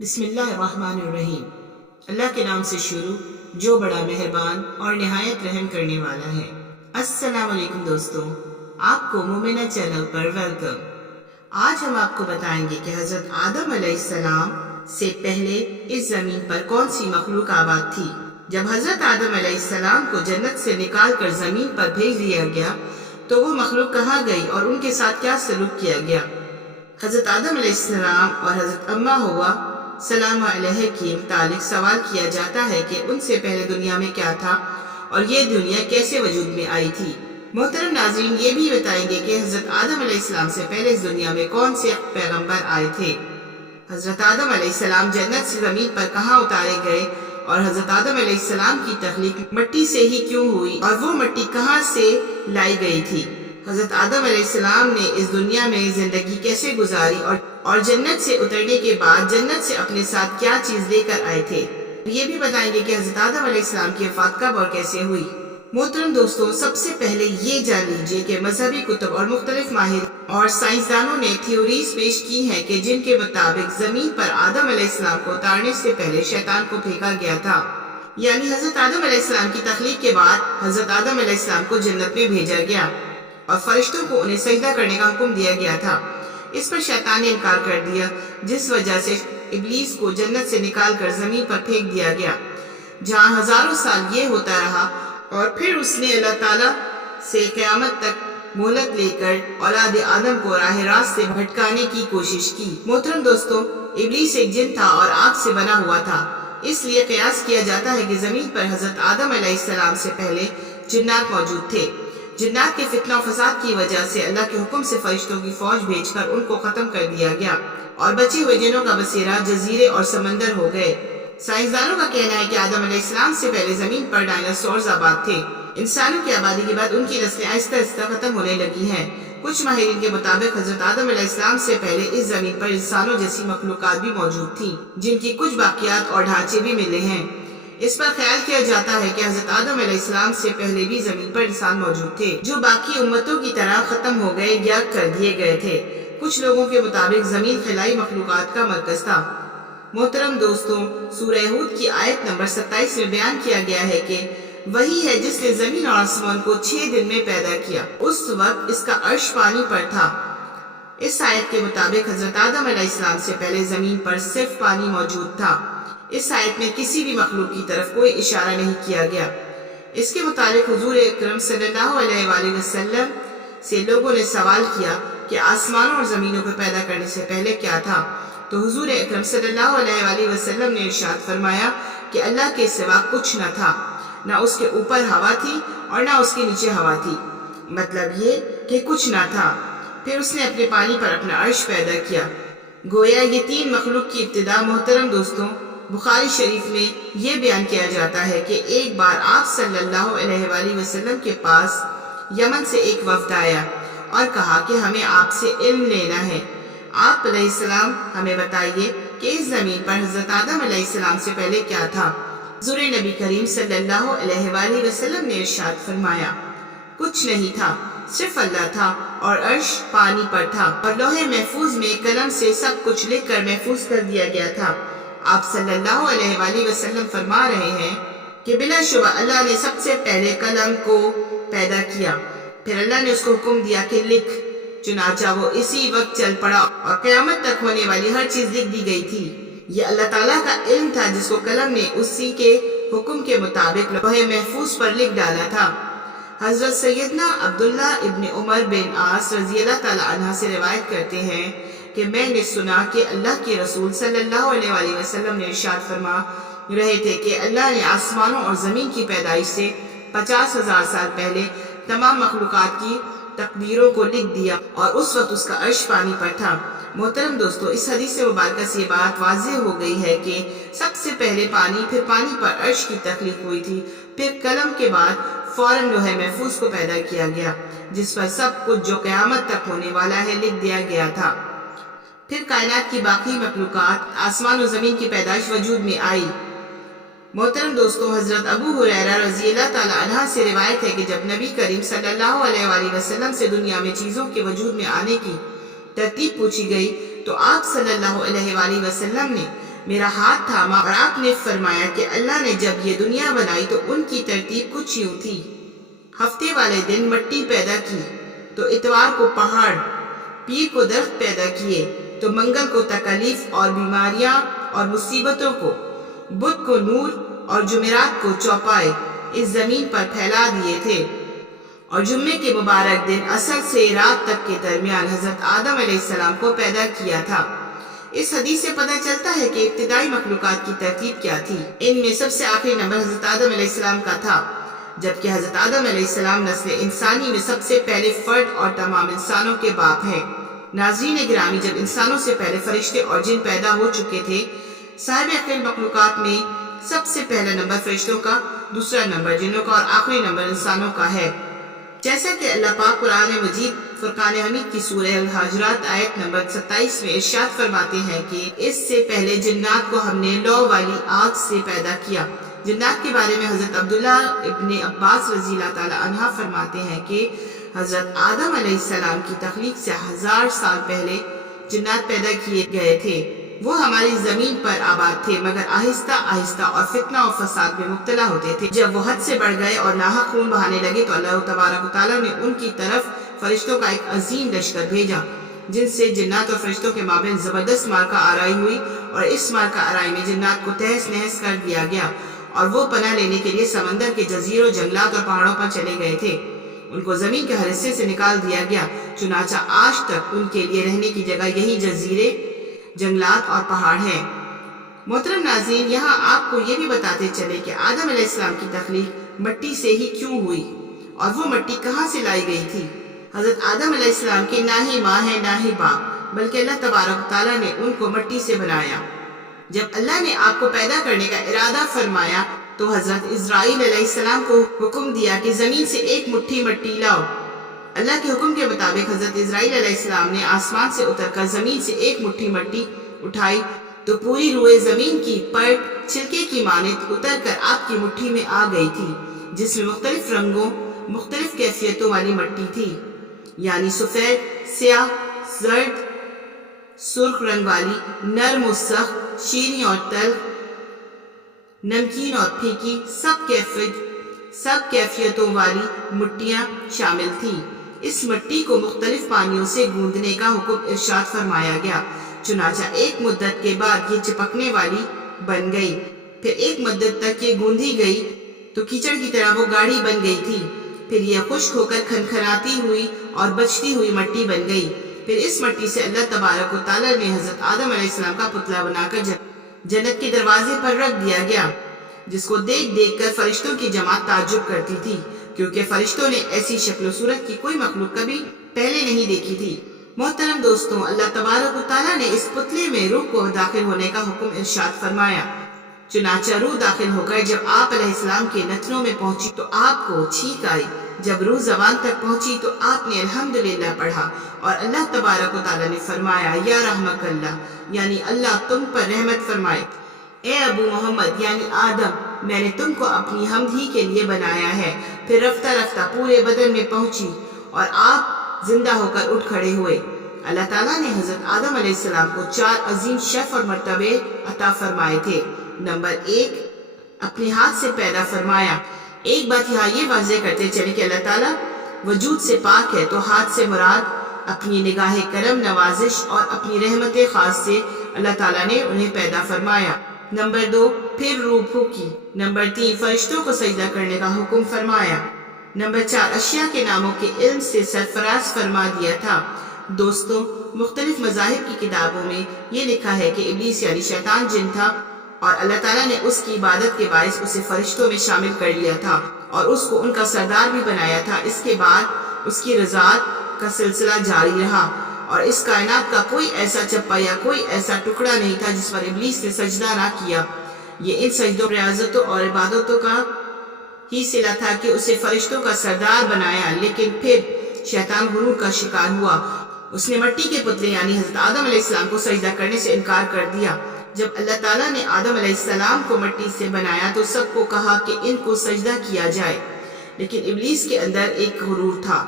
بسم اللہ الرحمن الرحیم۔ اللہ کے نام سے شروع جو بڑا مہربان اور نہایت رحم کرنے والا ہے۔ السلام علیکم دوستوں، آپ کو مومنہ چینل پر ویلکم۔ آج ہم آپ کو بتائیں گے کہ حضرت آدم علیہ السلام سے پہلے اس زمین پر کون سی مخلوق آباد تھی۔ جب حضرت آدم علیہ السلام کو جنت سے نکال کر زمین پر بھیج دیا گیا تو وہ مخلوق کہاں گئی اور ان کے ساتھ کیا سلوک کیا گیا۔ حضرت آدم علیہ السلام اور حضرت اماں ہوا سلام علیہ کے متعلق سوال کیا جاتا ہے کہ ان سے پہلے دنیا میں کیا تھا اور یہ دنیا کیسے وجود میں آئی تھی۔ محترم ناظرین، یہ بھی بتائیں گے کہ حضرت آدم علیہ السلام سے پہلے اس دنیا میں کون سے پیغمبر آئے تھے۔ حضرت آدم علیہ السلام جنت سے زمین پر کہاں اتارے گئے اور حضرت آدم علیہ السلام کی تخلیق مٹی سے ہی کیوں ہوئی اور وہ مٹی کہاں سے لائی گئی تھی۔ حضرت آدم علیہ السلام نے اس دنیا میں زندگی کیسے گزاری اور جنت سے اترنے کے بعد جنت سے اپنے ساتھ کیا چیز لے کر آئے تھے۔ یہ بھی بتائیں گے کہ حضرت آدم علیہ السلام کی وفات کب اور کیسے ہوئی۔ محترم دوستوں، سب سے پہلے یہ جان لیجئے کہ مذہبی کتب اور مختلف ماہر اور سائنسدانوں نے تھیوریز پیش کی ہیں کہ جن کے مطابق زمین پر آدم علیہ السلام کو اتارنے سے پہلے شیطان کو پھینکا گیا تھا، یعنی حضرت آدم علیہ السلام کی تخلیق کے بعد حضرت آدم علیہ السلام کو جنت میں بھیجا گیا اور فرشتوں کو انہیں سجدہ کرنے کا حکم دیا گیا تھا۔ اس پر شیطان نے انکار کر دیا، جس وجہ سے ابلیس کو جنت سے نکال کر زمین پر پھینک دیا گیا، جہاں ہزاروں سال یہ ہوتا رہا اور پھر اس نے اللہ تعالیٰ سے قیامت تک مہلت لے کر اولاد آدم کو راہ راست سے بھٹکانے کی کوشش کی۔ محترم دوستوں، ابلیس ایک جن تھا اور آگ سے بنا ہوا تھا، اس لیے قیاس کیا جاتا ہے کہ زمین پر حضرت آدم علیہ السلام سے پہلے جنات موجود تھے۔ جنات کے فتنہ و فساد کی وجہ سے اللہ کے حکم سے فرشتوں کی فوج بھیج کر ان کو ختم کر دیا گیا اور بچے ہوئے جنوں کا بسیرا جزیرے اور سمندر ہو گئے۔ سائنسدانوں کا کہنا ہے کہ آدم علیہ السلام سے پہلے زمین پر ڈائناسورز آباد تھے۔ انسانوں کی آبادی کے بعد ان کی نسلیں آہستہ آہستہ ختم ہونے لگی ہیں۔ کچھ ماہرین کے مطابق حضرت آدم علیہ السلام سے پہلے اس زمین پر انسانوں جیسی مخلوقات بھی موجود تھیں، جن کی کچھ باقیات اور ڈھانچے بھی ملے ہیں۔ اس پر خیال کیا جاتا ہے کہ حضرت آدم علیہ السلام سے پہلے بھی زمین پر انسان موجود تھے، جو باقی امتوں کی طرح ختم ہو گئے یا کر دیے گئے تھے۔ کچھ لوگوں کے مطابق زمین خلائی مخلوقات کا مرکز تھا۔ محترم دوستوں، سورہ ہود کی آیت نمبر 27 میں بیان کیا گیا ہے کہ وہی ہے جس نے زمین اور آسمان کو 6 دن میں پیدا کیا، اس وقت اس کا عرش پانی پر تھا۔ اس آیت کے مطابق حضرت آدم علیہ السلام سے پہلے زمین پر صرف پانی موجود تھا۔ اس آیت میں کسی بھی مخلوق کی طرف کوئی اشارہ نہیں کیا گیا۔ اس کے متعلق حضور اکرم صلی اللہ علیہ وآلہ وسلم سے لوگوں نے سوال کیا کہ آسمانوں اور زمینوں کو پیدا کرنے سے پہلے کیا تھا، تو حضور اکرم صلی اللہ علیہ وآلہ وسلم نے ارشاد فرمایا کہ اللہ کے سوا کچھ نہ تھا، نہ اس کے اوپر ہوا تھی اور نہ اس کے نیچے ہوا تھی، مطلب یہ کہ کچھ نہ تھا۔ پھر اس نے اپنے پانی پر اپنا عرش پیدا کیا۔ گویا یہ 3 مخلوق کی ابتدا۔ محترم دوستوں، بخاری شریف میں یہ بیان کیا جاتا ہے کہ ایک بار آپ صلی اللہ علیہ وآلہ وسلم کے پاس یمن سے ایک وفد آیا اور کہا کہ ہمیں آپ سے علم لینا ہے۔ آپ علیہ السلام ہمیں بتائیے کہ اس زمین پر حضرت آدم علیہ السلام سے پہلے کیا تھا۔ حضور نبی کریم صلی اللہ علیہ وآلہ وسلم نے ارشاد فرمایا، کچھ نہیں تھا، صرف اللہ تھا اور عرش پانی پر تھا اور لوح محفوظ میں قلم سے سب کچھ لکھ کر محفوظ کر دیا گیا تھا۔ آپ صلی اللہ علیہ وآلہ وسلم فرما رہے ہیں کہ بلا شبہ اللہ نے سب سے پہلے قلم کو پیدا کیا، پھر اللہ نے اس کو حکم دیا کہ لکھ، چنانچہ وہ اسی وقت چل پڑا اور قیامت تک ہونے والی ہر چیز لکھ دی گئی تھی۔ یہ اللہ تعالیٰ کا علم تھا جس کو قلم نے اسی کے حکم کے مطابق لوح محفوظ پر لکھ ڈالا تھا۔ حضرت سیدنا عبداللہ ابن عمر بن عاص رضی اللہ تعالیٰ عنہ سے روایت کرتے ہیں کہ میں نے سنا کہ اللہ کے رسول صلی اللہ علیہ وآلہ وسلم نے ارشاد فرما رہے تھے کہ اللہ نے آسمانوں اور زمین کی پیدائش سے 50,000 سال پہلے تمام مخلوقات کی تقدیروں کو لکھ دیا اور اس وقت اس کا عرش پانی پر تھا۔ محترم دوستو، اس حدیث مبارکہ سے یہ بات واضح ہو گئی ہے کہ سب سے پہلے پانی، پھر پانی پر عرش کی تخلیق ہوئی تھی، پھر قلم کے بعد فوراً لوح محفوظ کو پیدا کیا گیا، جس پر سب کچھ جو قیامت تک ہونے والا ہے لکھ دیا گیا تھا۔ پھر کائنات کی باقی مخلوقات، آسمان و زمین کی پیدائش وجود میں آئی۔ محترم دوستو، حضرت ابو ہریرہ رضی اللہ تعالیٰ عنہ سے روایت ہے کہ جب نبی کریم صلی اللہ علیہ وآلہ وسلم سے دنیا میں چیزوں کے وجود میں آنے کی ترتیب پوچھی گئی تو آپ صلی اللہ علیہ وآلہ وسلم نے میرا ہاتھ تھاما اور آپ نے فرمایا کہ اللہ نے جب یہ دنیا بنائی تو ان کی ترتیب کچھ یوں تھی: ہفتے والے دن مٹی پیدا کی تو اتوار کو پہاڑ، پیر کو درخت پیدا کیے تو منگل کو تکالیف اور بیماریاں اور مصیبتوں کو، بدھ کو نور اور جمعرات کو چوپائے اس زمین پر پھیلا دیے تھے، اور جمعے کے مبارک دن عصر سے رات تک کے درمیان حضرت آدم علیہ السلام کو پیدا کیا تھا۔ اس حدیث سے پتہ چلتا ہے کہ ابتدائی مخلوقات کی ترتیب کیا تھی۔ ان میں سب سے آخری نمبر حضرت آدم علیہ السلام کا تھا، جبکہ حضرت آدم علیہ السلام نسل انسانی میں سب سے پہلے فرد اور تمام انسانوں کے باپ ہیں۔ ناظرین گرامی، جب انسانوں سے پہلے فرشتے اور جن پیدا ہو چکے تھے، صاحب عقل مخلوقات میں سب سے پہلا نمبر فرشتوں کا، دوسرا نمبر جنوں کا اور آخری نمبر انسانوں کا ہے۔ جیسا کہ اللہ پاک قرآن مجید فرقان حمید کی سورہ الحجرات آیت نمبر 27 میں ارشاد فرماتے ہیں کہ اس سے پہلے جنات کو ہم نے لو والی آگ سے پیدا کیا۔ جنات کے بارے میں حضرت عبداللہ ابن عباس رضی اللہ تعالی عنہ فرماتے ہیں کہ حضرت آدم علیہ السلام کی تخلیق سے 1000 سال پہلے جنات پیدا کیے گئے تھے۔ وہ ہماری زمین پر آباد تھے، مگر آہستہ آہستہ اور فتنہ و فساد میں مبتلا ہوتے تھے۔ جب وہ حد سے بڑھ گئے اور ناحق خون بہانے لگے تو اللہ تبارک و تعالیٰ نے ان کی طرف فرشتوں کا ایک عظیم لشکر بھیجا، جن سے جنات اور فرشتوں کے مابین زبردست مارکہ آرائی ہوئی، اور اس مارکہ آرائی میں جنات کو تہس نہس کر دیا گیا، اور وہ پناہ لینے کے لیے سمندر کے جزیروں، جنگلات اور پہاڑوں پر چلے گئے تھے۔ ان کو زمین کے ہر حصے سے نکال دیا گیا، چنانچہ آج تک ان کے لیے رہنے کی جگہ یہی جزیرے، جنگلات اور پہاڑ ہیں۔ محترم ناظرین، یہاں آپ کو یہ بھی بتاتے چلے کہ آدم علیہ السلام کی تخلیق مٹی سے ہی کیوں ہوئی، اور وہ مٹی کہاں سے لائی گئی تھی۔ حضرت آدم علیہ السلام کے نہ ہی ماں ہے نہ ہی باپ، بلکہ اللہ تبارک تعالیٰ نے ان کو مٹی سے بنایا۔ جب اللہ نے آپ کو پیدا کرنے کا ارادہ فرمایا تو حضرت اسرائیل علیہ السلام کو حکم دیا کہ زمین سے ایک مٹھی مٹی لاؤ۔ اللہ کے حکم کے مطابق حضرت اسرائیل علیہ السلام نے آسمان سے اتر کر زمین سے ایک مٹھی مٹی اٹھائی تو پوری روئے زمین کی پرت چھلکے کی مانند اتر کر آپ کی مٹھی میں آ گئی تھی، جس میں مختلف رنگوں، مختلف کیفیتوں والی مٹی تھی، یعنی سفید، سیاہ، زرد، سرخ رنگ والی، نرم و سخت، شیریں اور تلخ، نمکین اور پھیکی، سب کیفیتوں والی مٹیاں شامل تھیں۔ اس مٹی کو مختلف پانیوں سے گوندنے کا حکم ارشاد فرمایا گیا، چنانچہ ایک مدت کے بعد یہ چپکنے والی بن گئی، پھر ایک مدت تک یہ گوندھی گئی تو کیچڑ کی طرح وہ گاڑھی بن گئی تھی، پھر یہ خشک ہو کر کھنکھناتی ہوئی اور بچتی ہوئی مٹی بن گئی۔ پھر اس مٹی سے اللہ تبارک و تعالیٰ نے حضرت آدم علیہ السلام کا پتلا بنا کر جنت کے دروازے پر رکھ دیا گیا، جس کو دیکھ دیکھ کر فرشتوں کی جماعت تعجب کرتی تھی، کیونکہ فرشتوں نے ایسی شکل و صورت کی کوئی مخلوق کبھی پہلے نہیں دیکھی تھی۔ محترم دوستوں، اللہ تبارک و تعالیٰ نے اس پتلے میں روح کو داخل ہونے کا حکم ارشاد فرمایا، چنانچہ روح داخل ہو کر جب آپ علیہ السلام کے نتنوں میں پہنچی تو آپ کو چھینک آئی۔ جب روح زبان تک پہنچی تو آپ نے الحمدللہ پڑھا، اور اللہ تبارک و تعالیٰ نے فرمایا، یا رحمک اللہ، یعنی اللہ تم پر رحمت فرمائے۔ اے ابو محمد یعنی آدم، میں نے تم کو اپنی حمد ہی کے لیے بنایا ہے۔ پھر رفتہ رفتہ پورے بدن میں پہنچی اور آپ زندہ ہو کر اٹھ کھڑے ہوئے۔ اللہ تعالیٰ نے حضرت آدم علیہ السلام کو 4 عظیم شرف اور مرتبے عطا فرمائے تھے۔ نمبر 1، اپنے ہاتھ سے پیدا فرمایا۔ ایک بات یہاں یہ واضح کرتے چلے کہ اللہ تعالیٰ وجود سے پاک ہے، تو ہاتھ سے مراد اپنی نگاہ کرم، نوازش اور اپنی رحمت خاص سے اللہ تعالیٰ نے انہیں پیدا فرمایا۔ نمبر 2، پھر روح پھونکی۔ نمبر 3، فرشتوں کو سجدہ کرنے کا حکم فرمایا۔ نمبر 4، اشیاء کے ناموں کے علم سے سرفراز فرما دیا تھا۔ دوستوں، مختلف مذاہب کی کتابوں میں یہ لکھا ہے کہ ابلیس یعنی شیطان جن تھا، اور اللہ تعالیٰ نے اس کی عبادت کے باعث اسے فرشتوں میں شامل کر لیا تھا اور اس کو ان کا سردار بھی بنایا تھا۔ اس کے بعد اس کی رضاعت کا سلسلہ جاری رہا، اور اس کائنات کا کوئی ایسا چپا یا کوئی ایسا ٹکڑا نہیں تھا جس پر ابلیس نے سجدہ نہ کیا۔ یہ ان سجدوں، ریاضتوں اور عبادتوں کا ہی صلہ تھا کہ اسے فرشتوں کا سردار بنایا، لیکن پھر شیطان غرور کا شکار ہوا۔ اس نے مٹی کے پتلے یعنی حضرت آدم علیہ السلام کو سجدہ کرنے سے انکار کر دیا۔ جب اللہ تعالیٰ نے آدم علیہ السلام کو مٹی سے بنایا تو سب کو کہا کہ ان کو سجدہ کیا جائے، لیکن ابلیس کے اندر ایک غرور تھا،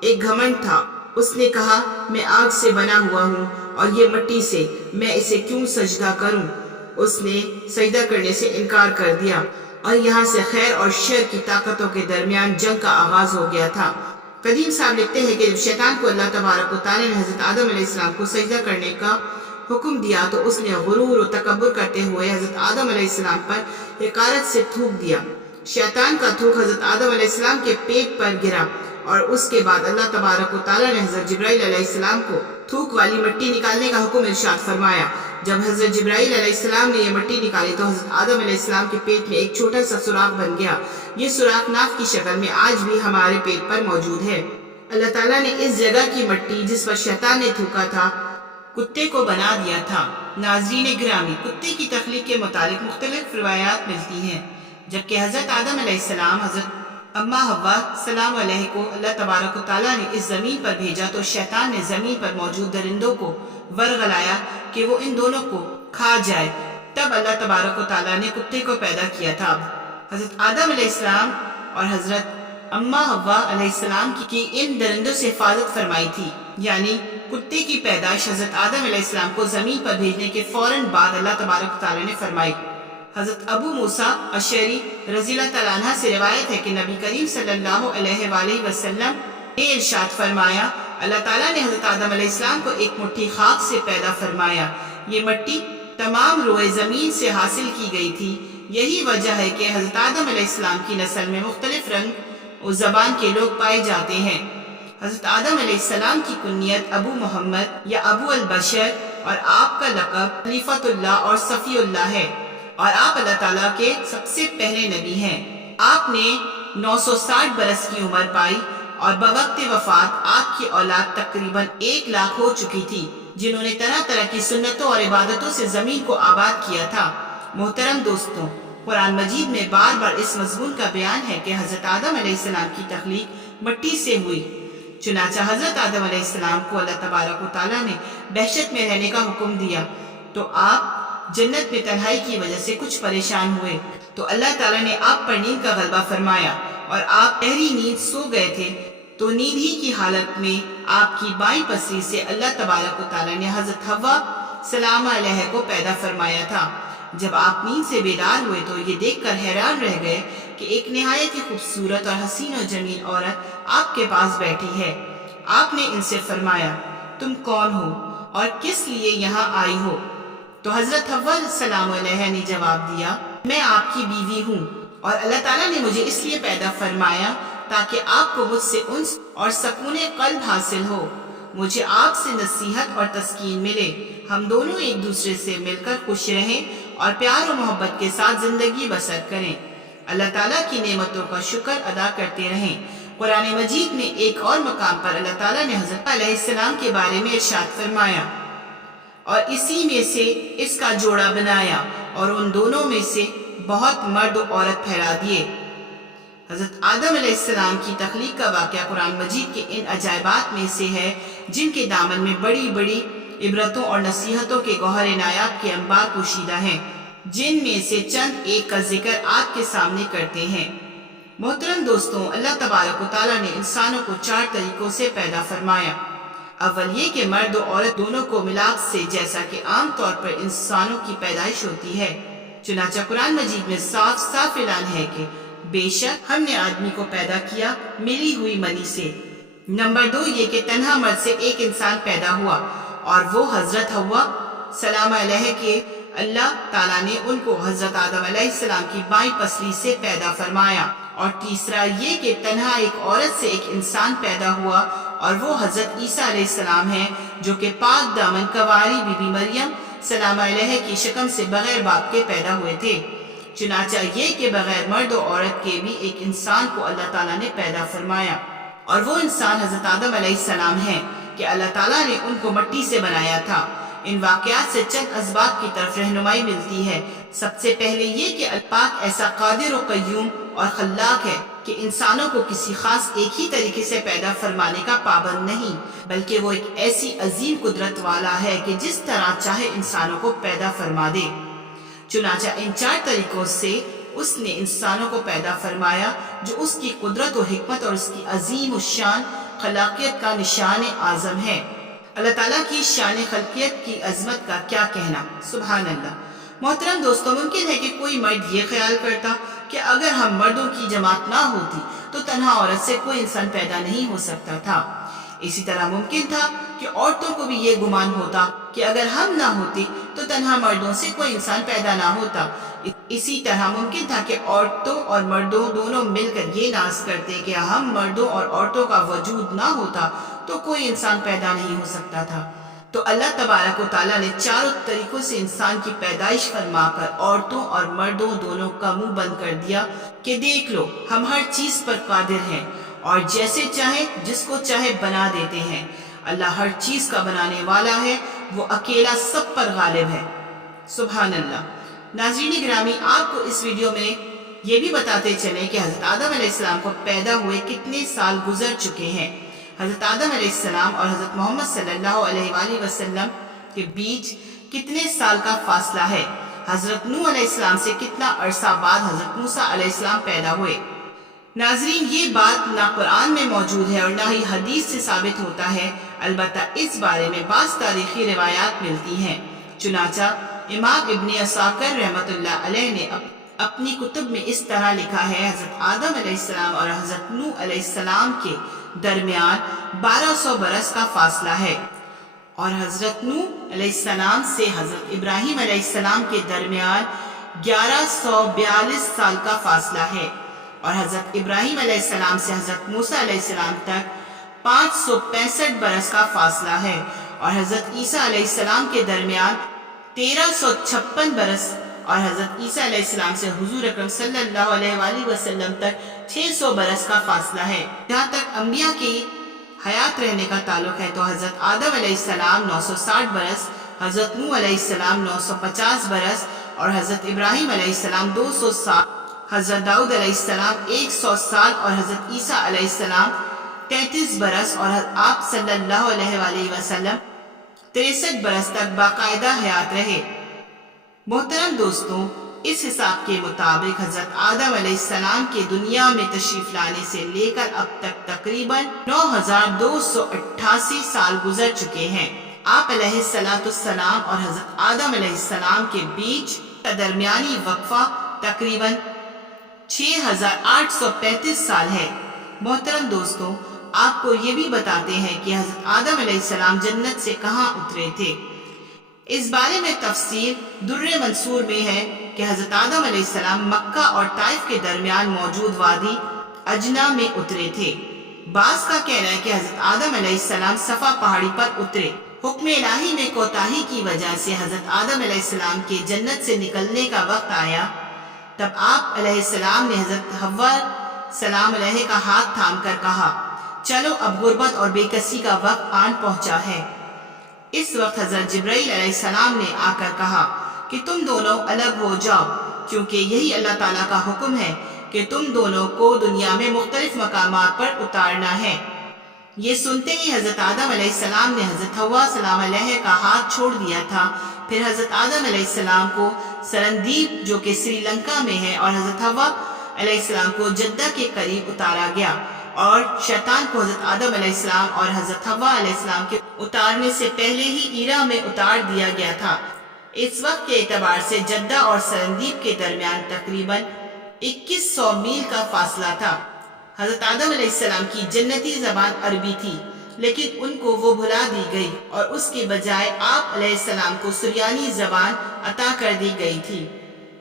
ایک گھمنڈ تھا۔ اس نے کہا، میں آگ سے بنا ہوا ہوں اور یہ مٹی سے، میں اسے کیوں سجدہ کروں؟ اس نے سجدہ کرنے سے انکار کر دیا اور یہاں سے خیر اور شر کی طاقتوں کے درمیان جنگ کا آغاز ہو گیا تھا۔ قدیم صاحب لکھتے ہیں کہ جب شیطان کو اللہ تبارک و تعالیٰ نے حضرت آدم علیہ السلام کو سجدہ کرنے کا حکم دیا تو اس نے غرور و تکبر کرتے ہوئے حضرت آدم علیہ السلام پر حقارت سے تھوک دیا۔ شیطان کا تھوک حضرت آدم علیہ السلام کے پیٹ پر گرا اور اس کے بعد اللہ تبارک و تعالیٰ نے حضرت جبرائیل علیہ السلام کو تھوک والی مٹی نکالنے کا حکم ارشاد فرمایا۔ جب حضرت جبرائیل علیہ السلام نے یہ مٹی نکالی تو حضرت آدم علیہ السلام کے پیٹ میں ایک چھوٹا سا سوراخ بن گیا۔ یہ سوراخ ناف کی شکل میں آج بھی ہمارے پیٹ پر موجود ہے۔ اللہ تعالیٰ نے اس جگہ کی مٹی جس پر شیطان نے تھوکا تھا کتے کو بنا دیا تھا۔ ناظرین گرامی، کتے کی تخلیق کے متعلق مختلف روایات ملتی ہیں، جبکہ حضرت آدم علیہ السلام حضرت اما حوا سلام علیہ کو اللہ تبارک و تعالیٰ نے اس زمین پر بھیجا تو شیطان نے زمین پر موجود درندوں کو ورغلایا کہ وہ ان دونوں کو کھا جائے۔ تب اللہ تبارک و تعالیٰ نے کتے کو پیدا کیا تھا۔ حضرت آدم علیہ السلام اور حضرت اما حوا علیہ السلام کی ان درندوں سے حفاظت فرمائی تھی، یعنی کتے کی پیدائش حضرت آدم علیہ السلام کو زمین پر بھیجنے کے فوراً بعد اللہ تبارک و تعالیٰ نے فرمائی۔ حضرت ابو موسیٰ اشعری رضی اللہ تعالیٰ عنہ سے روایت ہے کہ نبی کریم صلی اللہ علیہ وآلہ وسلم نے ارشاد فرمایا، اللہ تعالیٰ نے حضرت آدم علیہ السلام کو ایک مٹھی خاک سے پیدا فرمایا۔ یہ مٹی تمام روئے زمین سے حاصل کی گئی تھی۔ یہی وجہ ہے کہ حضرت آدم علیہ السلام کی نسل میں مختلف رنگ و زبان کے لوگ پائے جاتے ہیں۔ حضرت آدم علیہ السلام کی کنیت ابو محمد یا ابو البشر اور آپ کا لقب خلیفۃ اللہ اور صفی اللہ ہے، اور آپ اللہ تعالیٰ کے سب سے پہلے نبی ہیں۔ آپ نے 960 برس کی عمر پائی اور بوقت وفات آپ کی اولاد تقریباً 1 لاکھ ہو چکی تھی، جنہوں نے طرح طرح کی سنتوں اور عبادتوں سے زمین کو آباد کیا تھا۔ محترم دوستوں، قرآن مجید میں بار بار اس مضمون کا بیان ہے کہ حضرت آدم علیہ السلام کی تخلیق مٹی سے ہوئی۔ چنانچہ حضرت آدم علیہ السلام کو اللہ تبارک و تعالیٰ نے دہشت میں رہنے کا حکم دیا تو آپ جنت میں تنہائی کی وجہ سے کچھ پریشان ہوئے، تو اللہ تعالیٰ نے آپ پر نیند کا غلبہ فرمایا اور آپ گہری نیند سو گئے تھے، تو نیند ہی کی حالت میں آپ کی بائیں پسلی سے اللہ تبارک و تعالیٰ نے حضرت حوا سلام علیہ کو پیدا فرمایا تھا۔ جب آپ نیند سے بیدار ہوئے تو یہ دیکھ کر حیران رہ گئے کہ ایک نہایت ہی خوبصورت اور حسین و جمیل عورت آپ کے پاس بیٹھی ہے۔ آپ نے ان سے فرمایا، تم کون ہو اور کس لیے یہاں آئی ہو؟ تو حضرت حوا سلام علیہ نے جواب دیا، میں آپ کی بیوی ہوں اور اللہ تعالیٰ نے مجھے اس لیے پیدا فرمایا تاکہ آپ کو مجھ سے انس اور سکون قلب حاصل ہو، مجھے آپ سے نصیحت اور تسکین ملے، ہم دونوں ایک دوسرے سے مل کر خوش رہیں اور پیار و محبت کے ساتھ زندگی بسر کریں، اللہ تعالیٰ کی نعمتوں کا شکر ادا کرتے رہیں۔ قرآن مجید میں ایک اور مقام پر اللہ تعالیٰ نے حضرت علیہ السلام کے بارے میں ارشاد فرمایا، اور اسی میں سے اس کا جوڑا بنایا اور ان دونوں میں سے بہت مرد و عورت پھیلا دیے۔ حضرت آدم علیہ السلام کی تخلیق کا واقعہ قرآن مجید کے ان عجائبات میں سے ہے جن کے دامن میں بڑی بڑی عبرتوں اور نصیحتوں کے گوہر نایاب کے انبار پوشیدہ ہیں، جن میں سے چند ایک کا ذکر آپ کے سامنے کرتے ہیں۔ محترم دوستوں، اللہ تبارک و تعالیٰ نے انسانوں کو 4 طریقوں سے پیدا فرمایا۔ اول یہ کہ مرد و عورت دونوں کو ملاپ سے، جیسا کہ عام طور پر انسانوں کی پیدائش ہوتی ہے، چنانچہ قرآن مجید میں صاف صاف اعلان ہے کہ بے شک ہم نے آدمی کو پیدا کیا ملی ہوئی منی سے۔ نمبر 2 یہ کہ تنہا مرد سے ایک انسان پیدا ہوا اور وہ حضرت حوا سلام علیہ کے اللہ تعالیٰ نے ان کو حضرت آدم علیہ السلام کی بائیں پسلی سے پیدا فرمایا۔ اور تیسرا یہ کہ تنہا ایک عورت سے ایک انسان پیدا ہوا اور وہ حضرت عیسیٰ علیہ السلام ہیں، جو کہ پاک دامن کنواری بی بی مریم سلام علیہ کی شکم سے بغیر باپ کے پیدا ہوئے تھے۔ چنانچہ یہ کہ بغیر مرد و عورت کے بھی ایک انسان کو اللہ تعالیٰ نے پیدا فرمایا، اور وہ انسان حضرت آدم علیہ السلام ہیں کہ اللہ تعالیٰ نے ان کو مٹی سے بنایا تھا۔ ان واقعات سے چند اسباب کی طرف رہنمائی ملتی ہے۔ سب سے پہلے یہ کہ اللہ پاک ایسا قادر و قیوم اور خلاق ہے کہ انسانوں کو کسی خاص ایک ہی طریقے سے پیدا فرمانے کا پابند نہیں، بلکہ وہ ایک ایسی عظیم قدرت والا ہے کہ جس طرح چاہے انسانوں کو پیدا فرما دے۔ چنانچہ ان 4 طریقوں سے اس نے انسانوں کو پیدا فرمایا، جو اس کی قدرت و حکمت اور اس کی عظیم الشان خلاقیت کا نشان اعظم ہے۔ اللہ تعالیٰ کی شان خلقیت کی عظمت کا کیا کہنا، سبحان اللہ۔ محترم دوستوں، ممکن ہے کہ کوئی مرد یہ خیال کرتا کہ اگر ہم مردوں کی جماعت نہ ہوتی تو تنہا عورت سے کوئی انسان پیدا نہیں ہو سکتا تھا۔ اسی طرح ممکن تھا کہ عورتوں کو بھی یہ گمان ہوتا کہ اگر ہم نہ ہوتی تو تنہا مردوں سے کوئی انسان پیدا نہ ہوتا۔ اسی طرح ممکن تھا کہ عورتوں اور مردوں دونوں مل کر یہ ناز کرتے کہ ہم مردوں اور عورتوں کا وجود نہ ہوتا تو کوئی انسان پیدا نہیں ہو سکتا تھا۔ تو اللہ تبارک و تعالیٰ نے چاروں طریقوں سے انسان کی پیدائش فرما کر عورتوں اور مردوں دونوں کا منہ بند کر دیا کہ دیکھ لو، ہم ہر چیز پر قادر ہیں اور جیسے چاہے جس کو چاہے بنا دیتے ہیں۔ اللہ ہر چیز کا بنانے والا ہے، وہ اکیلا سب پر غالب ہے۔ سبحان اللہ۔ ناظرین گرامی، آپ کو اس ویڈیو میں یہ بھی بتاتے چلیں کہ حضرت آدم علیہ السلام کو پیدا ہوئے کتنے سال گزر چکے ہیں۔ حضرت آدم علیہ السلام اور حضرت محمد صلی اللہ علیہ وآلہ وسلم کے بیچ کتنے سال کا فاصلہ ہے۔ حضرت نوح علیہ السلام سے کتنا عرصہ بعد حضرت موسیٰ علیہ السلام پیدا ہوئے۔ ناظرین، یہ بات نہ قرآن میں موجود ہے اور نہ ہی حدیث سے ثابت ہوتا ہے، البتہ اس بارے میں بعض تاریخی روایات ملتی ہیں۔ چنانچہ امام ابن عساکر رحمۃ اللہ علیہ نے اپنی کتب میں اس طرح لکھا ہے، حضرت آدم علیہ السلام اور حضرت نوح علیہ السلام کے درمیان 1200 برس کا فاصلہ ہے، اور حضرت نوح علیہ السلام سے حضرت ابراہیم علیہ السلام کے درمیان 1142 سال کا فاصلہ ہے، اور حضرت ابراہیم علیہ السلام سے حضرت موسیٰ علیہ السلام تک 565 برس کا فاصلہ ہے، اور حضرت عیسیٰ علیہ السلام کے درمیان 1356 برس، اور حضرت عیسیٰ علیہ السلام سے حضور اکرم صلی اللہ علیہ وآلہ وسلم تک 600 برس کا فاصلہ ہے۔ جہاں تک انبیاء کی حیات رہنے کا تعلق ہے تو حضرت آدم علیہ السلام 960 برس، حضرت نوح علیہ السلام 950 برس، اور حضرت ابراہیم علیہ السلام 200 سال، حضرت داؤد علیہ السلام 100 سال، اور حضرت عیسیٰ علیہ السلام 33 برس، اور آپ صلی اللہ علیہ وآلہ وسلم 63 برس تک باقاعدہ حیات رہے۔ محترم دوستوں، اس حساب کے مطابق حضرت آدم علیہ السلام کے دنیا میں تشریف لانے سے لے کر اب تک تقریباً 9288 سال گزر چکے ہیں۔ آپ علیہ السلام اور حضرت آدم علیہ السلام کے بیچ کا درمیانی وقفہ تقریباً 6835 سال ہے۔ محترم دوستوں، آپ کو یہ بھی بتاتے ہیں کہ حضرت آدم علیہ السلام جنت سے کہاں اترے تھے۔ اس بارے میں تفسیر در منصور میں ہے کہ حضرت آدم علیہ السلام مکہ اور طائف کے درمیان موجود وادی اجنا میں اترے تھے۔ بعض کا کہنا ہے کہ حضرت آدم علیہ السلام صفا پہاڑی پر اترے۔ حکم الہی میں کوتاہی کی وجہ سے حضرت آدم علیہ السلام کے جنت سے نکلنے کا وقت آیا، تب آپ علیہ السلام نے حضرت حوا سلام علیہ کا ہاتھ تھام کر کہا، چلو اب غربت اور بے کسی کا وقت آن پہنچا ہے۔ اس وقت حضرت جبرائیل علیہ السلام نے آ کر کہا کہ تم دونوں الگ ہو جاؤ، کیونکہ یہی اللہ تعالیٰ کا حکم ہے کہ تم دونوں کو دنیا میں مختلف مقامات پر اتارنا ہے۔ یہ سنتے ہی حضرت آدم علیہ السلام نے حضرت حوا سلام علیہ کا ہاتھ چھوڑ دیا تھا۔ پھر حضرت آدم علیہ السلام کو سرندیپ جو کہ سری لنکا میں ہے اور حضرت حوا علیہ السلام کو جدہ کے قریب اتارا گیا، اور شیطان کو حضرت آدم علیہ السلام اور حضرت حوا علیہ السلام کے اتارنے سے پہلے ہی ایرا میں اتار دیا گیا تھا۔ اس وقت کے اعتبار سے جدہ اور سرندیپ کے درمیان تقریباً 2100 میل کا فاصلہ تھا۔ حضرت آدم علیہ السلام کی جنتی زبان عربی تھی، لیکن ان کو وہ بھلا دی گئی اور اس کے بجائے آپ علیہ السلام کو سریانی زبان عطا کر دی گئی تھی۔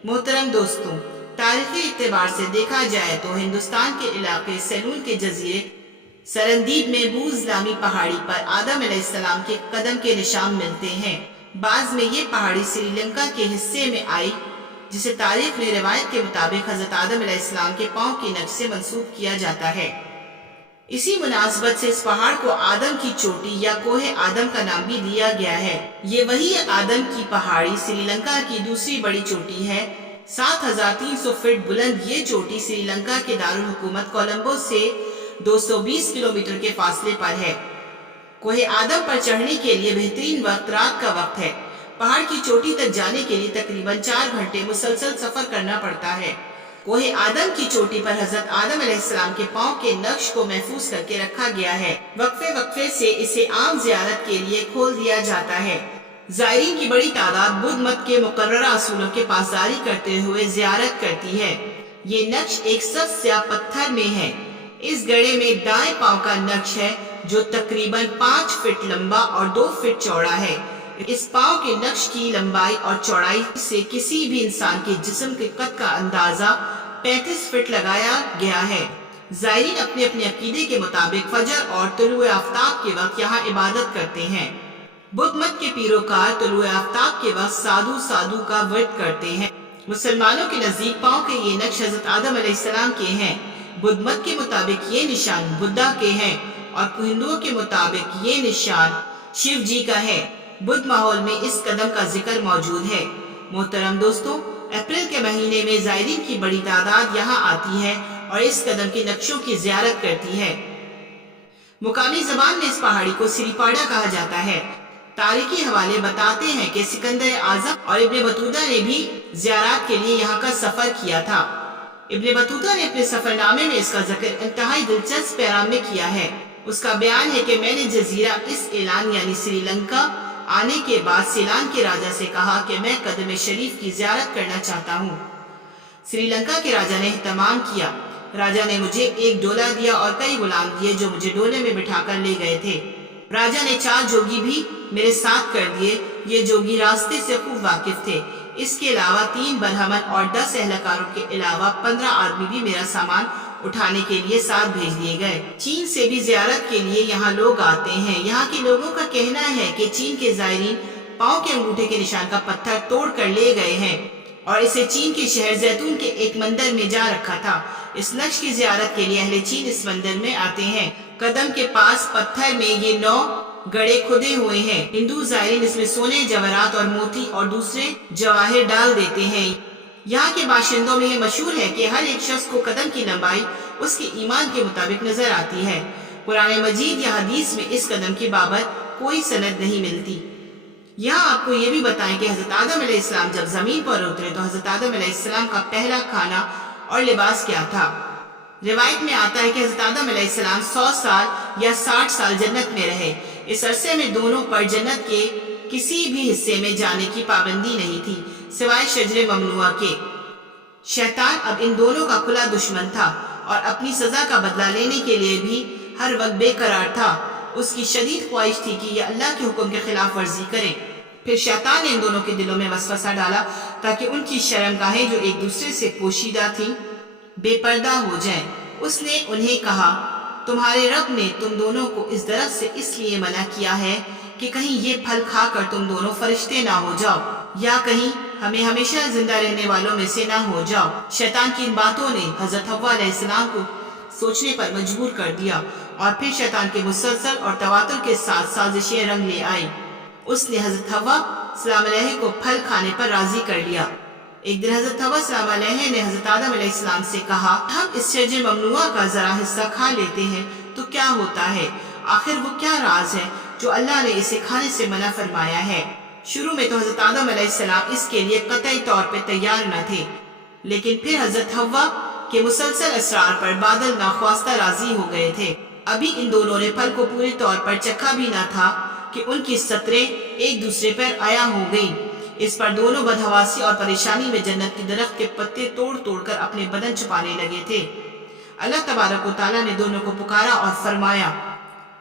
محترم دوستوں، تاریخی اعتبار سے دیکھا جائے تو ہندوستان کے علاقے سیلون کے جزیرے سرندیپ میں بوز لامی پہاڑی پر آدم علیہ السلام کے قدم کے نشان ملتے ہیں۔ بعض میں یہ پہاڑی سری لنکا کے حصے میں آئی، جسے تاریخ میں روایت کے مطابق حضرت آدم علیہ السلام کے پاؤں کے نقش سے منسوب کیا جاتا ہے۔ اسی مناسبت سے اس پہاڑ کو آدم کی چوٹی یا کوہ آدم کا نام بھی دیا گیا ہے۔ یہ وہی آدم کی پہاڑی سری لنکا کی دوسری بڑی چوٹی ہے۔ 7300 فٹ بلند یہ چوٹی سری لنکا کے دارالحکومت کولمبو سے 220 کلومیٹر کے فاصلے پر ہے۔ کوہ آدم پر چڑھنے کے لیے بہترین وقت رات کا وقت ہے۔ پہاڑ کی چوٹی تک جانے کے لیے تقریباً 4 گھنٹے مسلسل سفر کرنا پڑتا ہے۔ کوہ آدم کی چوٹی پر حضرت آدم علیہ السلام کے پاؤں کے نقش کو محفوظ کر کے رکھا گیا ہے۔ وقفے وقفے سے اسے عام زیارت کے لیے کھول دیا جاتا ہے۔ زائرین کی بڑی تعداد بدھ مت کے مقررہ اصولوں کے پاسداری کرتے ہوئے زیارت کرتی ہے۔ یہ نقش ایک سخت سیاہ پتھر میں ہے۔ اس گڑھے میں دائیں پاؤں کا نقش ہے جو تقریباً 5 فٹ لمبا اور 2 فٹ چوڑا ہے۔ اس پاؤں کے نقش کی لمبائی اور چوڑائی سے کسی بھی انسان کے جسم کے قد کا اندازہ 35 فٹ لگایا گیا ہے۔ زائرین اپنے اپنے عقیدے کے مطابق فجر اور طلوع آفتاب کے وقت یہاں عبادت کرتے ہیں۔ بدھ مت کے پیروکار طلوع آفتاب کے وقت سادھو کا ورد کرتے ہیں۔ مسلمانوں کے نزدیک پاؤں کے یہ نقش حضرت آدم علیہ السلام کے ہیں۔ بدھ مت کے مطابق یہ نشان بدھا کے ہیں اور ہندوؤں کے مطابق یہ نشان شیو جی کا ہے۔ بدھ ماحول میں اس قدم کا ذکر موجود ہے۔ محترم دوستوں، اپریل کے مہینے میں زائرین کی بڑی تعداد یہاں آتی ہے اور اس قدم کے نقشوں کی زیارت کرتی ہے۔ مقامی زبان میں اس پہاڑی کو سریپاڑا کہا جاتا ہے۔ تاریخی حوالے بتاتے ہیں کہ سکندر اعظم اور ابن بطوطہ نے بھی زیارات کے لیے یہاں کا سفر کیا تھا۔ ابن بطوطہ نے اپنے سفر نامے میں اس کا ذکر انتہائی دلچسپ پیغام میں کیا ہے۔ اس کا بیان ہے کہ میں نے جزیرہ اس اعلان یعنی سری لنکا آنے کے بعد سیلان کے راجہ سے کہا کہ میں قدم شریف کی زیارت کرنا چاہتا ہوں۔ سری لنکا کے راجہ نے اہتمام کیا۔ راجہ نے مجھے ایک ڈولا دیا اور کئی غلام دیے جو مجھے ڈولے میں بٹھا کر لے گئے تھے۔ راجہ نے 4 جوگی بھی میرے ساتھ کر دیے۔ یہ جوگی راستے سے خوب واقف تھے۔ اس کے علاوہ 3 برہمن اور 10 اہلکاروں کے علاوہ 15 آدمی بھی میرا سامان اٹھانے کے لیے ساتھ بھیج دیے گئے۔ چین سے بھی زیارت کے لیے یہاں لوگ آتے ہیں۔ یہاں کے لوگوں کا کہنا ہے کہ چین کے زائرین پاؤں کے انگوٹھے کے نشان کا پتھر توڑ کر لے گئے ہیں اور اسے چین کے شہر زیتون کے ایک مندر میں جا رکھا تھا۔ اس نقش کی زیارت کے لیے اہل چین اس مندر میں آتے ہیں۔ قدم کے پاس پتھر میں یہ 9 گڑھے کھدے ہوئے ہیں۔ ہندو زائرین اس میں سونے، جواہرات اور موتی اور دوسرے جواہر ڈال دیتے ہیں۔ یہاں کے باشندوں میں یہ مشہور ہے کہ ہر ایک شخص کو قدم کی لمبائی اس کے ایمان کے مطابق نظر آتی ہے۔ قرآن مجید یا حدیث میں اس قدم کی بابت کوئی سند نہیں ملتی۔ یہاں آپ کو یہ بھی بتائیں کہ حضرت آدم علیہ السلام جب زمین پر اترے تو حضرت آدم علیہ السلام کا پہلا کھانا اور لباس کیا تھا؟ روایت میں آتا ہے کہ حضرت آدم علیہ السلام 100 سال یا 60 سال جنت میں رہے۔ اس عرصے میں دونوں پر جنت کے کسی بھی حصے میں جانے کی پابندی نہیں تھی سوائے شجر ممنوعہ کے۔ شیطان اب ان دونوں کا کھلا دشمن تھا اور اپنی سزا کا بدلہ لینے کے لیے بھی ہر وقت بے قرار تھا۔ اس کی شدید خواہش تھی کہ یہ اللہ کے حکم کے خلاف ورزی کریں۔ پھر شیطان نے ان دونوں کے دلوں میں وسوسہ ڈالا تاکہ ان کی شرمگاہیں جو ایک دوسرے سے پوشیدہ تھیں بے پردہ ہو جائیں۔ اس نے انہیں کہا، تمہارے رب نے تم دونوں کو اس درخت سے اس لیے منع کیا ہے کہ کہیں یہ پھل کھا کر تم دونوں فرشتے نہ ہو جاؤ یا کہیں ہمیں ہمیشہ زندہ رہنے والوں میں سے نہ ہو جاؤ۔ شیطان کی ان باتوں نے حضرت حوا علیہ السلام کو سوچنے پر مجبور کر دیا اور پھر شیطان کے مسلسل اور تواتر کے ساتھ سازشیں رنگ لے آئی۔ اس نے حضرت حوا سلام علیہ کو پھل کھانے پر راضی کر لیا۔ ایک دن حضرت حوا سلام علیہ نے حضرت آدم علیہ السلام سے کہا، ہم اس شجر ممنوعہ کا ذرا حصہ کھا لیتے ہیں تو کیا ہوتا ہے؟ آخر وہ کیا راز ہے جو اللہ نے اسے کھانے سے منع فرمایا ہے؟ شروع میں تو حضرت آدم علیہ السلام اس کے لیے قطعی طور پہ تیار نہ تھے، لیکن پھر حضرت حوا کے مسلسل اصرار پر بادل ناخواستہ راضی ہو گئے تھے۔ ابھی ان دونوں نے پھل کو پوری طور پر چکھا بھی نہ تھا کہ ان کی سطریں ایک دوسرے پر آیا ہو گئیں۔ اس پر دونوں بدحواسی اور پریشانی میں جنت کے درخت کے پتے توڑ توڑ کر اپنے بدن چھپانے لگے تھے۔ اللہ تبارک و تعالیٰ نے دونوں کو پکارا اور فرمایا،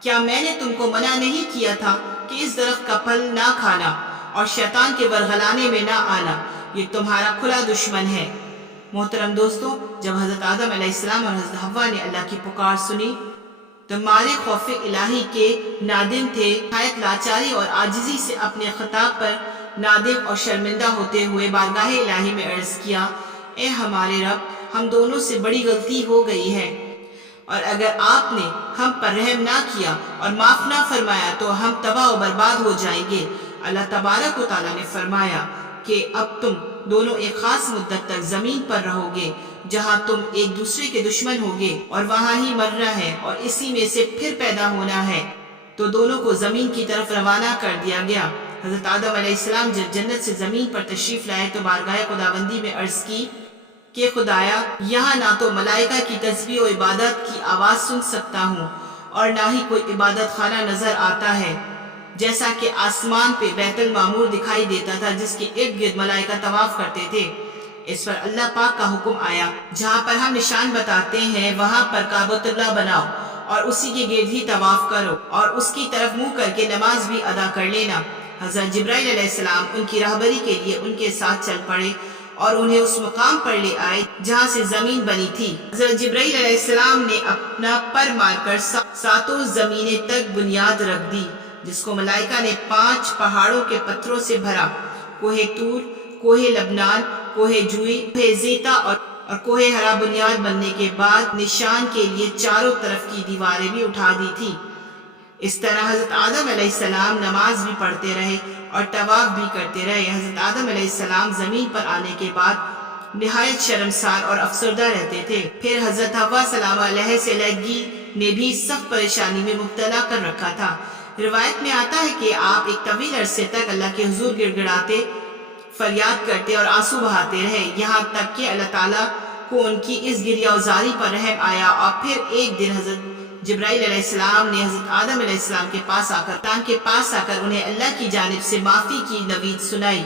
کیا میں نے تم کو منع نہیں کیا تھا کہ اس درخت کا پھل نہ کھانا اور شیطان کے ورغلانے میں نہ آنا؟ یہ تمہارا کھلا دشمن ہے۔ محترم دوستو، جب حضرت آدم علیہ السلام اور حضرت حوا نے اللہ کی پکار سنی تو مارے خوف الہی کے نادم تھے، نہایت لاچاری اور عاجزی سے اپنے خطاب پر نادم اور شرمندہ ہوتے ہوئے بارگاہ الہی میں عرض کیا، اے ہمارے رب، ہم دونوں سے بڑی غلطی ہو گئی ہے اور اگر آپ نے ہم پر رحم نہ کیا اور معاف نہ فرمایا تو ہم تباہ و برباد ہو جائیں گے۔ اللہ تبارک و تعالیٰ نے فرمایا کہ اب تم دونوں ایک خاص مدت تک زمین پر رہو گے جہاں تم ایک دوسرے کے دشمن ہوگے اور وہاں ہی مرنا ہے اور اسی میں سے پھر پیدا ہونا ہے۔ تو دونوں کو زمین کی طرف روانہ کر دیا گیا۔ حضرت آدم علیہ السلام جب جنت سے زمین پر تشریف لائے تو بارگاہ خداوندی میں عرض کی کہ خدایا، یہاں نہ تو ملائکہ کی تسبیح و عبادت کی آواز سن سکتا ہوں اور نہ ہی کوئی عبادت خانہ نظر آتا ہے۔ جیسا کہ آسمان پہ بیت المعمور دکھائی دیتا تھا جس کے ارد گرد ملائکہ طواف کرتے تھے۔ اس پر اللہ پاک کا حکم آیا، جہاں پر ہم نشان بتاتے ہیں وہاں پر کعبۃ اللہ بناؤ اور اسی کے گرد ہی طواف کرو اور اس کی طرف منہ کر کے نماز بھی ادا کر لینا۔ حضرت جبرائیل علیہ السلام ان کی رہبری کے لیے ان کے ساتھ چل پڑے اور انہیں اس مقام پر لے آئے جہاں سے زمین بنی تھی۔ حضرت جبرائیل علیہ السلام نے اپنا پر مار کر ساتوں زمینیں تک بنیاد رکھ دی، جس کو ملائکہ نے 5 پہاڑوں کے پتھروں سے بھرا۔ کوہ طور، کوہ لبنان، کوہ جوئی، کوہ زیتا اور کوہ ہرا بنیاد بننے کے بعد نشان کے لیے چاروں طرف کی دیواریں بھی اٹھا دی تھی۔ اس طرح حضرت آدم علیہ السلام نماز بھی پڑھتے رہے اور طواف بھی کرتے رہے۔ حضرت آدم علیہ السلام زمین پر آنے کے بعد نہایت شرمسار اور افسردہ رہتے تھے۔ پھر حضرت حوا سلام علیہ سے علیحدگی نے بھی سخت پریشانی میں مبتلا کر رکھا تھا۔ روایت میں آتا ہے کہ آپ ایک طویل عرصے تک اللہ کے حضور گڑ گڑاتے، فریاد کرتے اور آنسو بہاتے رہے، یہاں تک کہ اللہ تعالیٰ کو ان کی اس گریہ وزاری پر رحم آیا اور پھر ایک دن حضرت جبرائیل علیہ السلام نے حضرت آدم علیہ السلام کے پاس آ کر انہیں اللہ کی جانب سے معافی کی نوید سنائی۔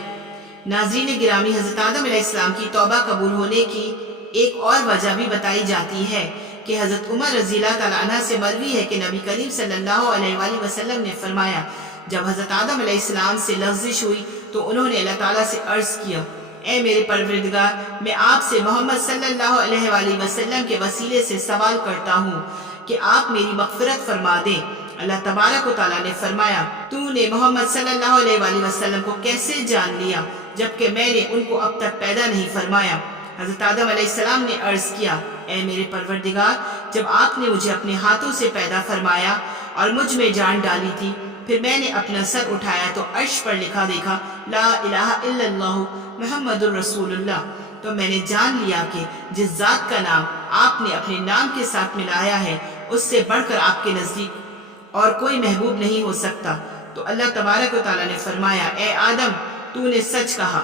ناظرین گرامی، حضرت آدم علیہ السلام کی توبہ قبول ہونے کی ایک اور وجہ بھی بتائی جاتی ہے کہ حضرت عمر رضی اللہ تعالیٰ عنہ سے مروی ہے کہ نبی کریم صلی اللہ علیہ وآلہ وسلم نے فرمایا، جب حضرت آدم علیہ السلام سے لغزش ہوئی تو انہوں نے اللہ تعالیٰ سے عرض کیا، اے میرے پروردگار، میں آپ سے محمد صلی اللہ علیہ وآلہ وسلم کے وسیلے سے سوال کرتا ہوں کہ آپ میری مغفرت فرما دیں۔ اللہ تبارک و تعالیٰ نے فرمایا، تو نے محمد صلی اللہ علیہ وآلہ وسلم کو کیسے جان لیا جبکہ میں نے ان کو اب تک پیدا نہیں فرمایا؟ حضرت آدم علیہ السلام نے عرض کیا، اے میرے پروردگار، جب آپ نے مجھے اپنے ہاتھوں سے پیدا فرمایا اور مجھ میں جان ڈالی تھی، پھر میں نے اپنا سر اٹھایا تو عرش پر لکھا دیکھا لا الہ الا اللہ محمد الرسول اللہ، تو میں نے جان لیا کہ جس ذات کا نام آپ نے اپنے نام کے ساتھ ملایا ہے اس سے بڑھ کر آپ کے نزدیک اور کوئی محبوب نہیں ہو سکتا۔ تو اللہ تبارک و تعالیٰ نے فرمایا، اے آدم، تو نے سچ کہا،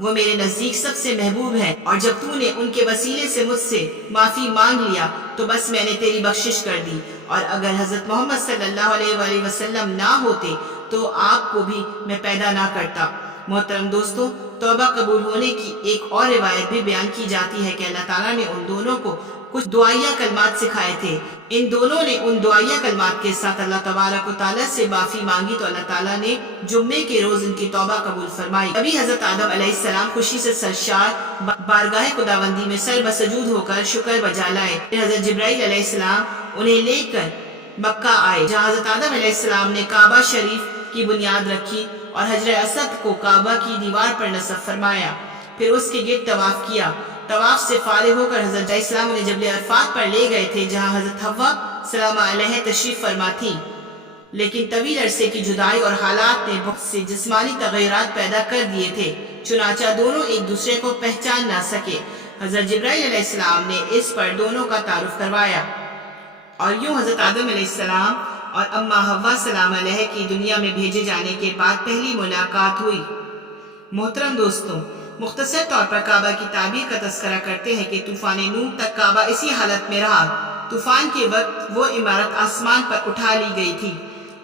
وہ میرے نزدیک سب سے محبوب ہے، اور جب تو نے ان کے وسیلے سے مجھ سے معافی مانگ لیا تو بس میں نے تیری بخشش کر دی، اور اگر حضرت محمد صلی اللہ علیہ وآلہ وسلم نہ ہوتے تو آپ کو بھی میں پیدا نہ کرتا۔ محترم دوستو، توبہ قبول ہونے کی ایک اور روایت بھی بیان کی جاتی ہے کہ اللہ تعالیٰ نے ان دونوں کو کچھ دعائیہ کلمات سکھائے تھے۔ ان دونوں نے ان دعائیہ کلمات کے ساتھ اللہ تبارک و تعالیٰ سے معافی مانگی تو اللہ تعالیٰ نے جمعے کے روز ان کی توبہ قبول فرمائی۔ ابھی حضرت آدم علیہ السلام خوشی سے سرشار بارگاہ خداوندی میں سر بسجود ہو کر شکر بجا لائے۔ پھر حضرت جبرائیل علیہ السلام انہیں لے کر مکہ آئے، جہاں حضرت آدم علیہ السلام نے کعبہ شریف کی بنیاد رکھی اور حجر اسود کو کعبہ کی دیوار پر نصب فرمایا، پھر اس کے گرد طواف کیا۔ طواف سے فارغ ہو کر حضرت علیہ السلام انہیں جبل عرفات پر لے گئے تھے، جہاں حضرت حوا سلام علیہ تشریف فرما تھی، لیکن طویل عرصے کی جدائی اور حالات نے بہت سے جسمانی تغیرات پیدا کر دیے تھے، چنانچہ دونوں ایک دوسرے کو پہچان نہ سکے۔ حضرت جبرائیل علیہ السلام نے اس پر دونوں کا تعارف کروایا، اور یوں حضرت آدم علیہ السلام اور اماں حوا سلام علیہ کی دنیا میں بھیجے جانے کے بعد پہلی ملاقات ہوئی۔ محترم دوستوں، مختصر طور پر کعبہ کی تعبیر کا تذکرہ کرتے ہیں کہ طوفان نوح تک کعبہ اسی حالت میں رہا۔ طوفان کے وقت وہ عمارت آسمان پر اٹھا لی گئی تھی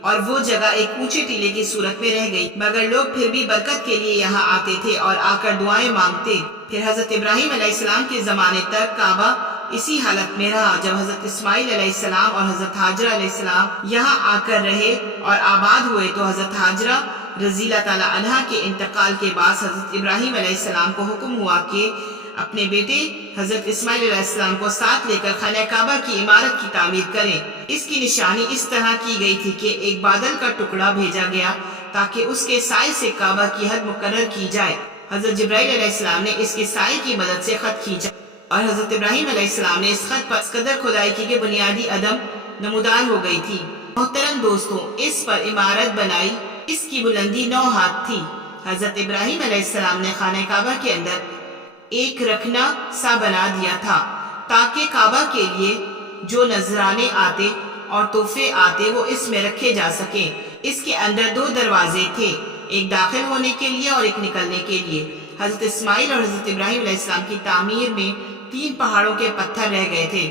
اور وہ جگہ ایک اونچے ٹیلے کی صورت میں رہ گئی، مگر لوگ پھر بھی برکت کے لیے یہاں آتے تھے اور آ کر دعائیں مانگتے۔ پھر حضرت ابراہیم علیہ السلام کے زمانے تک کعبہ اسی حالت میں رہا، جب حضرت اسماعیل علیہ السلام اور حضرت ہاجرہ علیہ السلام یہاں آ کر رہے اور آباد ہوئے تو حضرت ہاجرہ رضی اللہ تعالیٰ عنہ کے انتقال کے بعد حضرت ابراہیم علیہ السلام کو حکم ہوا کہ اپنے بیٹے حضرت اسماعیل علیہ السلام کو ساتھ لے کر خانہ کعبہ کی عمارت کی تعمیر کریں۔ اس کی نشانی اس طرح کی گئی تھی کہ ایک بادل کا ٹکڑا بھیجا گیا تاکہ اس کے سائے سے کعبہ کی حد مقرر کی جائے۔ حضرت جبرائیل علیہ السلام نے اس کے سائے کی مدد سے خط کھینچا اور حضرت ابراہیم علیہ السلام نے اس خط پر اس قدر کھدائی کی کہ بنیادی عدم نمودار ہو گئی تھی۔ محترم دوستوں، اس پر عمارت بنائی، اس کی بلندی 9 ہاتھ تھی۔ حضرت ابراہیم علیہ السلام نے خانہ کعبہ کے اندر ایک رکھنا سا بنا دیا تھا تاکہ کعبہ کے لیے جو نذرانے آتے اور تحفے آتے وہ اس میں رکھے جا سکیں۔ اس کے اندر 2 دروازے تھے، ایک داخل ہونے کے لیے اور ایک نکلنے کے لیے۔ حضرت اسماعیل اور حضرت ابراہیم علیہ السلام کی تعمیر میں 3 پہاڑوں کے پتھر رہ گئے تھے۔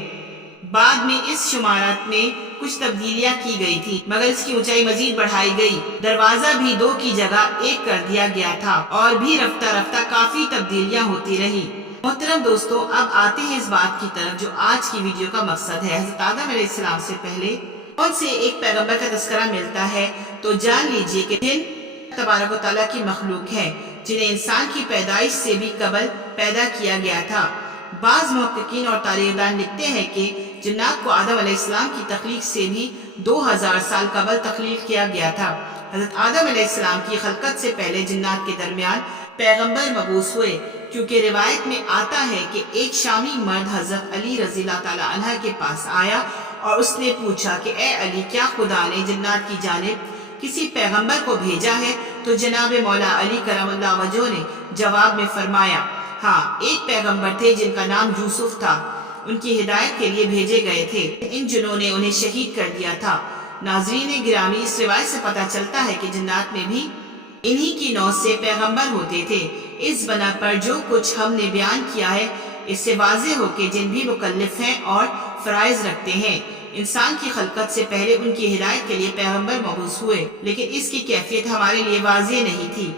بعد میں اس شمارات میں کچھ تبدیلیاں کی گئی تھی، مگر اس کی اونچائی مزید بڑھائی گئی، دروازہ بھی 2 کی جگہ 1 کر دیا گیا تھا، اور بھی رفتہ رفتہ کافی تبدیلیاں ہوتی رہی۔ محترم دوستو، اب آتے ہیں اس بات کی طرف جو آج کی ویڈیو کا مقصد ہے۔ حضرت آدم علیہ السلام سے پہلے کون سے ایک پیغمبر کا تذکرہ ملتا ہے؟ تو جان لیجئے کہ جن تبارک و تعالیٰ کی مخلوق ہے، جنہیں انسان کی پیدائش سے بھی قبل پیدا کیا گیا تھا۔ بعض محققین اور تاریخ دان لکھتے ہیں کہ جنات کو آدم علیہ السلام کی تخلیق سے بھی 2000 سال قبل تخلیق کیا گیا تھا۔ حضرت آدم علیہ السلام کی خلقت سے پہلے جنات کے درمیان پیغمبر مبعوث ہوئے، کیونکہ روایت میں آتا ہے کہ ایک شامی مرد حضرت علی رضی اللہ تعالیٰ عنہ کے پاس آیا اور اس نے پوچھا کہ اے علی، کیا خدا نے جنات کی جانب کسی پیغمبر کو بھیجا ہے؟ تو جناب مولا علی کرم اللہ وجہہ نے جواب میں فرمایا، ہاں، ایک پیغمبر تھے جن کا نام یوسف تھا، ان کی ہدایت کے لیے بھیجے گئے تھے، ان جنہوں نے انہیں شہید کر دیا تھا۔ ناظرین گرامی، اس روایت سے پتہ چلتا ہے کہ جنات میں بھی انہی کی نوع سے پیغمبر ہوتے تھے۔ اس بنا پر جو کچھ ہم نے بیان کیا ہے، اس سے واضح ہو کہ جن بھی مکلف ہیں اور فرائض رکھتے ہیں، انسان کی خلقت سے پہلے ان کی ہدایت کے لیے پیغمبر مبعوث ہوئے، لیکن اس کی کیفیت ہمارے لیے واضح نہیں تھی۔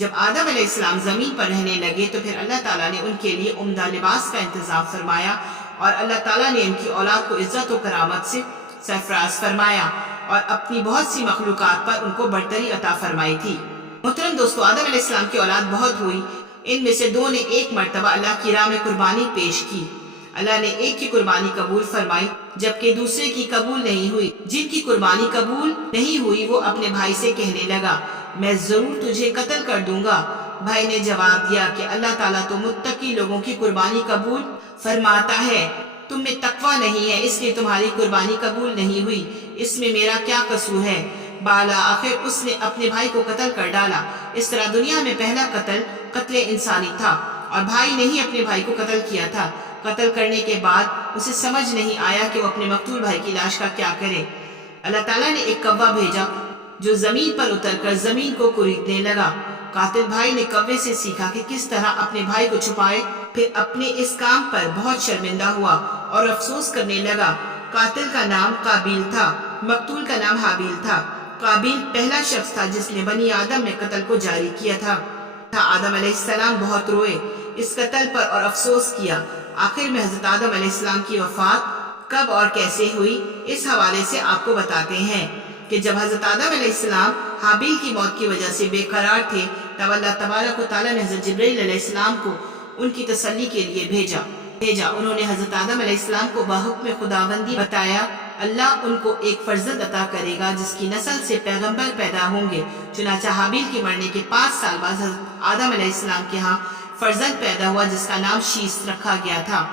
جب آدم علیہ السلام زمین پر رہنے لگے تو پھر اللہ تعالیٰ نے ان کے لیے عمدہ لباس کا انتظام فرمایا، اور اللہ تعالیٰ نے ان کی اولاد کو عزت و کرامت سے سرفراز فرمایا، اور اپنی بہت سی مخلوقات پر ان کو برتری عطا فرمائی تھی۔ محترم دوستو، آدم علیہ السلام کی اولاد بہت ہوئی، ان میں سے 2 نے ایک مرتبہ اللہ کی راہ میں قربانی پیش کی۔ اللہ نے ایک کی قربانی قبول فرمائی، جبکہ دوسرے کی قبول نہیں ہوئی۔ جن کی قربانی قبول نہیں ہوئی وہ اپنے بھائی سے کہنے لگا، میں ضرور تجھے قتل کر دوں گا۔ بھائی نے جواب دیا کہ اللہ تعالیٰ تو متقی لوگوں کی قربانی قبول فرماتا ہے، تم میں تقوی نہیں ہے، اس لیے تمہاری قربانی قبول نہیں ہوئی، اس میں میرا کیا قصور ہے؟ بالا آخر اس نے اپنے بھائی کو قتل کر ڈالا۔ اس طرح دنیا میں پہلا قتل انسانی تھا، اور بھائی نے ہی اپنے بھائی کو قتل کیا تھا۔ قتل کرنے کے بعد اسے سمجھ نہیں آیا کہ وہ اپنے مقتول بھائی کی لاش کا کیا کرے۔ اللہ تعالیٰ نے ایک کوا بھیجا جو زمین پر اتر کر زمین کو کوریدنے لگا۔ قاتل بھائی نے کوے سے سیکھا کہ کس طرح اپنے بھائی کو چھپائے، پھر اپنے اس کام پر بہت شرمندہ ہوا اور افسوس کرنے لگا۔ قاتل کا نام قابیل تھا، مقتول کا نام حابیل تھا۔ قابیل پہلا شخص تھا جس نے بنی آدم میں قتل کو جاری کیا تھا۔ آدم علیہ السلام بہت روئے اس قتل پر اور افسوس کیا۔ آخر میں حضرت آدم علیہ السلام کی وفات کب اور کیسے ہوئی، اس حوالے سے آپ کو بتاتے ہیں کہ جب حضرت آدم علیہ السلام حابیل کی موت کی وجہ سے بے قرار تھے، تب اللہ تبارک و تعالیٰ نے حضرت جبرائیل علیہ السلام کو ان کی تسلی کے لیے بھیجا۔ انہوں نے حضرت آدم علیہ السلام کو بحکم خداوندی بتایا، اللہ ان کو ایک فرزند عطا کرے گا جس کی نسل سے پیغمبر پیدا ہوں گے۔ چنانچہ حابیل کے مرنے کے 5 سال بعد حضرت آدم علیہ السلام کے ہاں فرزند پیدا ہوا جس کا نام شیس رکھا گیا تھا۔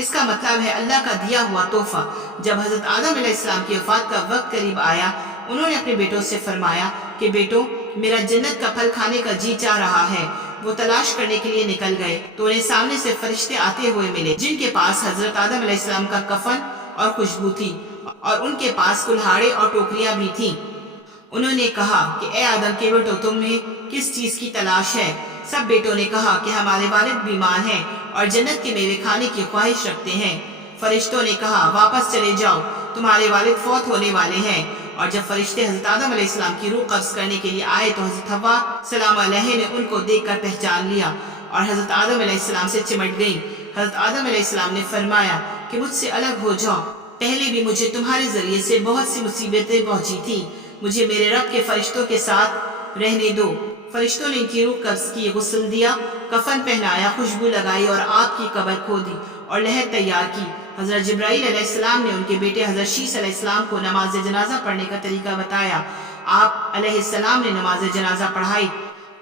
اس کا مطلب ہے اللہ کا دیا ہوا تحفہ۔ جب حضرت آدم علیہ السلام کی وفات کا وقت قریب آیا، انہوں نے اپنے بیٹوں سے فرمایا کہ بیٹو، میرا جنت کا پھل کھانے کا جی چاہ رہا ہے۔ وہ تلاش کرنے کے لیے نکل گئے تو انہیں سامنے سے فرشتے آتے ہوئے ملے جن کے پاس حضرت آدم علیہ السلام کا کفن اور خوشبو تھی، اور ان کے پاس کلہاڑے اور ٹوکریاں بھی تھیں۔ انہوں نے کہا کہ اے آدم کے بیٹو، تمہیں کس چیز کی تلاش ہے؟ سب بیٹوں نے کہا کہ ہمارے والد بیمار ہیں اور جنت کے میوے کھانے کی خواہش رکھتے ہیں۔ فرشتوں نے کہا واپس چلے جاؤ، تمہارے والد فوت ہونے والے ہیں۔ اور جب فرشتے حضرت آدم علیہ السلام کی روح قبض کرنے کے لیے آئے تو حضرت حوا سلام علیہ نے ان کو دیکھ کر پہچان لیا اور حضرت آدم علیہ السلام سے چمٹ گئی۔ حضرت آدم علیہ السلام نے فرمایا کہ مجھ سے الگ ہو جاؤ، پہلے بھی مجھے تمہارے ذریعے سے بہت سی مصیبتیں پہنچی تھی، مجھے میرے رب کے فرشتوں کے ساتھ رہنے دو۔ فرشتوں نے ان کی روح قبض کی، غسل دیا، کفن پہنایا، خوشبو لگائی اور آپ کی قبر کھودی اور لحد تیار کی۔ حضرت جبرائیل علیہ السلام نے ان کے بیٹے حضرت شیس علیہ السلام کو نماز جنازہ پڑھنے کا طریقہ بتایا۔ آپ علیہ السلام نے نماز جنازہ پڑھائی۔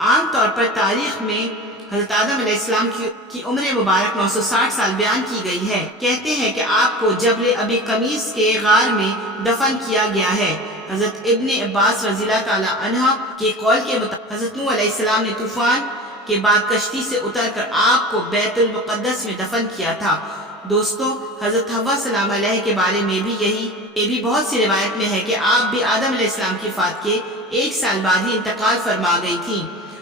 عام طور پر تاریخ میں حضرت آدم علیہ السلام کی عمر مبارک 960 سال بیان کی گئی ہے۔ کہتے ہیں کہ آپ کو جبل ابی قمیص کے غار میں دفن کیا گیا ہے۔ حضرت ابن عباس رضی اللہ تعالیٰ عنہ کے قول کے مطابق حضرت نوح علیہ السلام نے طوفان کے بعد کشتی سے اتر کر آپ کو بیت المقدس میں دفن کیا تھا۔ دوستو، حضرت حوا سلام علیہ کے بارے میں بھی یہ بھی بہت سی روایت میں ہے کہ آپ بھی آدم علیہ السلام کی وفات کے 1 سال بعد ہی انتقال فرما گئی تھی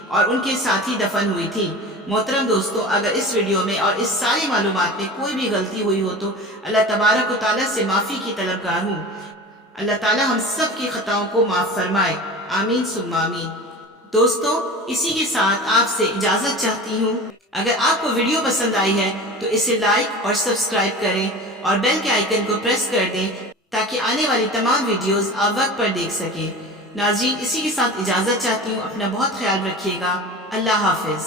اور ان کے ساتھ ہی دفن ہوئی تھی۔ محترم دوستو، اگر اس ویڈیو میں اور اس ساری معلومات میں کوئی بھی غلطی ہوئی ہو تو اللہ تبارک و تعالیٰ سے معافی کی طلبگار ہوں۔ اللہ تعالیٰ ہم سب کی خطاؤں کو معاف فرمائے، آمین ثم آمین۔ دوستو، اسی کے ساتھ آپ سے اجازت چاہتی ہوں۔ اگر آپ کو ویڈیو پسند آئی ہے تو اسے لائک اور سبسکرائب کریں اور بیل کے آئیکن کو پریس کر دیں تاکہ آنے والی تمام ویڈیوز آپ وقت پر دیکھ سکیں۔ ناظرین، اسی کے ساتھ اجازت چاہتی ہوں، اپنا بہت خیال رکھیے گا۔ اللہ حافظ۔